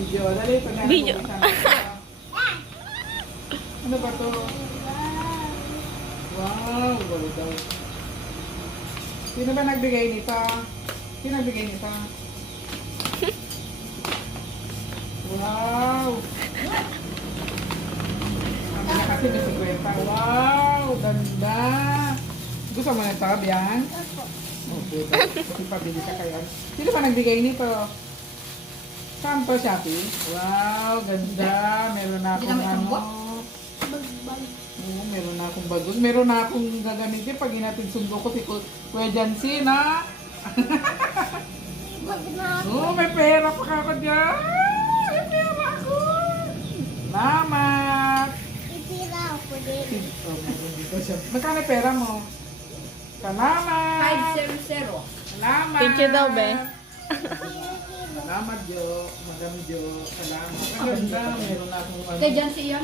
video. Dali, ito na. Video. Ano ba to? Wow, wala daw. Sino ba nagbigay nito? Sino nagbigay nito? Wow! Ang na kasi may 50. Wow! Ganda! Gusto mo nito, Bian? Okay, kasi pabili ka kayo. Sino ba nagbigay nito? Saan to, Shopee? Wow! Ganda! Meron na akong ano. Oo, meron na akong bagong. Meron na akong gagamitin pag inatid sundo ko si Kuya Jancy na. Oo, may pera pa ako dyan. May pera ako. Salamat. Itira ako din. Oh, meron dito siya. Magkano pera mo? Salamat. 500. Salamat. Thank you daw, be. Salamat, Jo. Madam Jo. Salamat. Ang ganda. Meron na akong ano. Kaya dyan siya,